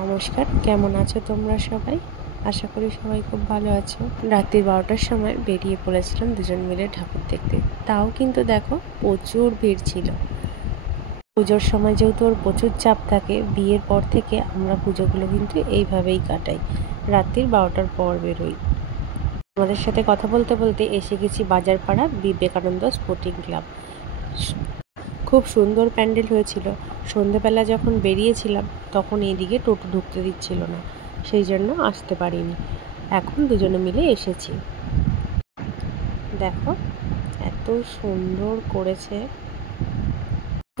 নমস্কার, কেমন আছো তোমরা সবাই? আশা করি সবাই খুব ভালো আছো। রাত্রি 12টার সময় বেরিয়ে পড়েছিলাম দুজন মিলে ঠাকুর দেখতে। তাও কিন্তু দেখো প্রচুর ভিড় ছিল। পুজোর সময় যেহেতু ওর প্রচুর চাপ থাকে, বিয়ের পর থেকে আমরা পুজোগুলো কিন্তু এইভাবেই কাটাই, রাত্রি 12টার পর বেরোই। আমাদের সাথে কথা বলতে বলতে এসে গেছি বাজারপাড়া বিবেকানন্দ স্পোর্টিং ক্লাব। খুব সুন্দর প্যান্ডেল হয়েছিল। সন্ধেবেলা যখন বেরিয়েছিলাম তখন এইদিকে টোটো ঢুকতে দিচ্ছিল না, সেই জন্য আসতে পারিনি। এখন দুজনে মিলে এসেছি। দেখো এত সুন্দর করেছে।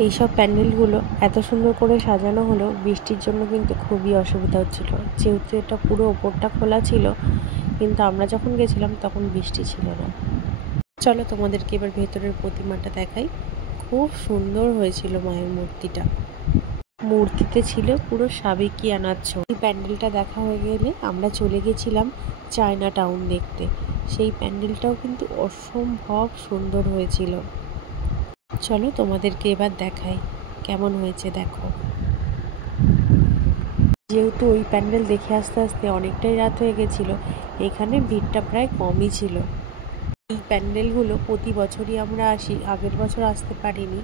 এইসব প্যান্ডেলগুলো এত সুন্দর করে সাজানো হলো, বৃষ্টির জন্য কিন্তু খুবই অসুবিধা হচ্ছিল, যেহেতু এটা পুরো ওপরটা খোলা ছিল। কিন্তু আমরা যখন গেছিলাম তখন বৃষ্টি ছিল না। চলো তোমাদেরকে এবার ভেতরের প্রতিমাটা দেখাই। খুব সুন্দর হয়েছিল মায়ের মূর্তিটা। মূর্তিতে ছিল পুরো সাবেকিয়ানার ছবি। এই প্যান্ডেলটা দেখা হয়ে গেলে আমরা চলে গেছিলাম চায়না টাউন দেখতে। সেই প্যান্ডেলটাও কিন্তু অসম্ভব সুন্দর হয়েছিল। চলো তোমাদেরকে এবার দেখাই কেমন হয়েছে। দেখো, যেহেতু ওই প্যান্ডেল দেখে আসতে আসতে অনেকটাই রাত হয়ে গেছিল, এখানে ভিড়টা প্রায় কমই ছিল। এই প্যান্ডেলগুলো প্রতি বছরই আমরা আসি, আগের বছর আসতে পারিনি,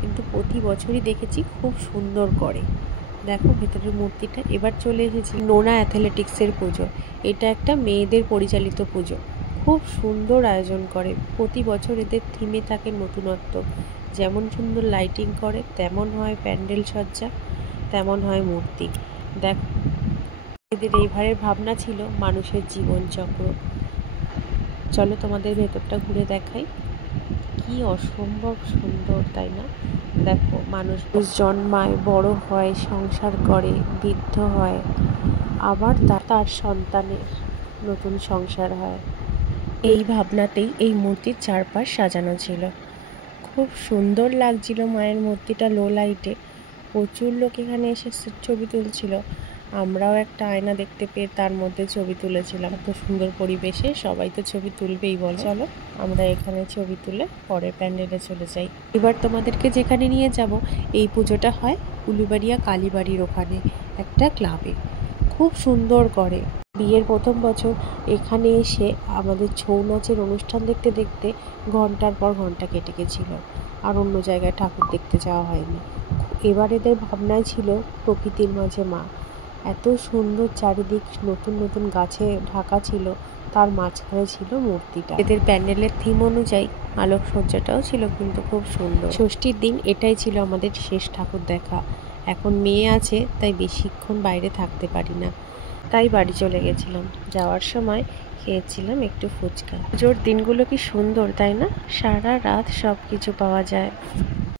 কিন্তু প্রতি বছরই দেখেছি খুব সুন্দর করে। দেখো ভেতরের মূর্তিটা। এবার চলে এসেছি নোনা অ্যাথলেটিক্সের পুজো। এটা একটা মেয়েদের পরিচালিত পুজো, খুব সুন্দর আয়োজন করে। প্রতি বছর এদের থিমে থাকে নতুনত্ব। যেমন সুন্দর লাইটিং করে, তেমন হয় প্যান্ডেল সজ্জা, তেমন হয় মূর্তি। দেখো এদের এইবারের ভাবনা ছিল মানুষের জীবনচক্র। চলো তোমাদের ভেতরটা ঘুরে দেখাই। কি অসম্ভব সুন্দর, তাই না? দেখো মানুষ জন্মায়, বড় হয়, সংসার করে, বৃদ্ধ হয়, আবার তার সন্তানের নতুন সংসার হয়। এই ভাবনাতেই এই মূর্তির চারপাশ সাজানো ছিল। খুব সুন্দর লাগছিল মায়ের মূর্তিটা লো লাইটে। প্রচুর লোক এখানে এসে ছবি তুলছিল। আমরাও একটা আয়না দেখতে পেয়ে তার মধ্যে ছবি তুলেছিলাম। এত সুন্দর পরিবেশে সবাই তো ছবি তুলবেই, বল। চলো আমরা এখানে ছবি তুলে পরের প্যান্ডেলে চলে যাই। এবার তোমাদেরকে যেখানে নিয়ে যাব, এই পুজোটা হয় উলুবাড়িয়া কালীবাড়ির ওখানে একটা ক্লাবে। খুব সুন্দর করে। বিয়ের প্রথম বছর এখানে এসে আমাদের ছৌ নাচের অনুষ্ঠান দেখতে দেখতে ঘন্টার পর ঘন্টা কেটে গেছিল, আর অন্য জায়গায় ঠাকুর দেখতে যাওয়া হয়নি। এবার এদের ভাবনায় ছিল প্রকৃতির মাঝে মা। এত সুন্দর চারিদিক নতুন নতুন গাছে ঢাকা ছিল, তার মাঝখানে ছিল মূর্তিটা। এদের প্যান্ডেলের থিম অনুযায়ী আলোকসজ্জাটাও ছিল কিন্তু খুব সুন্দর। ষষ্ঠীর দিন এটাই ছিল আমাদের শেষ ঠাকুর দেখা। এখন মেয়ে আছে, তাই বেশিক্ষণ বাইরে থাকতে পারি না, তাই বাড়ি চলে গেছিলাম। যাওয়ার সময় খেয়েছিলাম একটু ফুচকা। পুজোর দিনগুলো কি সুন্দর, তাই না? সারা রাত সব কিছু পাওয়া যায়।